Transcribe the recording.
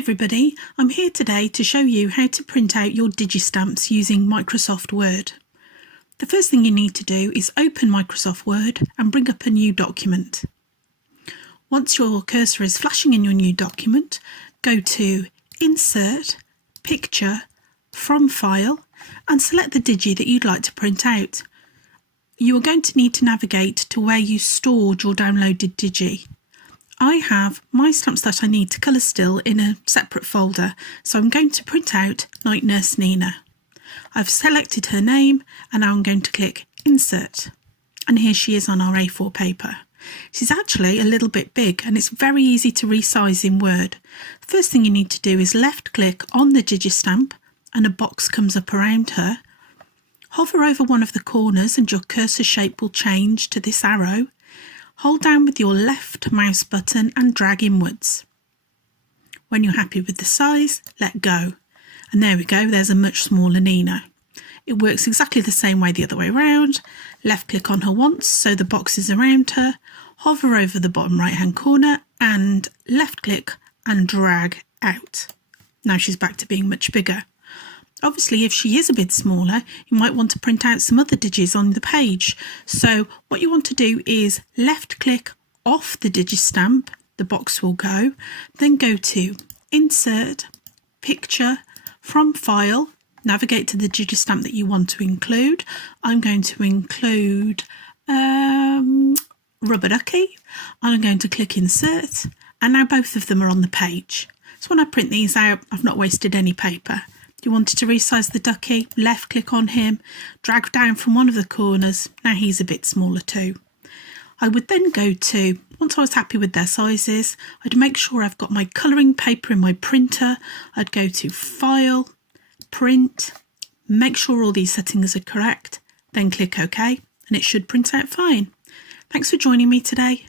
everybody, I'm here today to show you how to print out your digistamps using Microsoft Word. The first thing you need to do is open Microsoft Word and bring up a new document. Once your cursor is flashing in your new document, go to Insert, Picture, From File and select the Digi that you'd like to print out. You are going to need to navigate to where you stored your downloaded Digi. I have my stamps that I need to colour still in a separate folder, so I'm going to print out Night Nurse Nina. I've selected her name and now I'm going to click Insert. And here she is on our A4 paper. She's actually a little bit big and it's very easy to resize in Word. The first thing you need to do is left click on the digistamp and a box comes up around her. Hover over one of the corners and your cursor shape will change to this arrow. Hold down with your left mouse button and drag inwards. When you're happy with the size, let go. And there we go, there's a much smaller Nina. It works exactly the same way the other way around. Left click on her once so the box is around her. Hover over the bottom right hand corner and left click and drag out. Now she's back to being much bigger. Obviously, if she is a bit smaller, you might want to print out some other digis on the page. So what you want to do is left click off the digistamp, the box will go, then go to Insert, Picture, From File, navigate to the digistamp that you want to include. I'm going to include Rubber Ducky, and I'm going to click Insert, and now both of them are on the page. So when I print these out, I've not wasted any paper. You wanted to resize the ducky, left click on him, drag down from one of the corners, now he's a bit smaller too. I would then go to, once I was happy with their sizes, I'd make sure I've got my colouring paper in my printer. I'd go to File, Print, make sure all these settings are correct, then click OK and it should print out fine. Thanks for joining me today.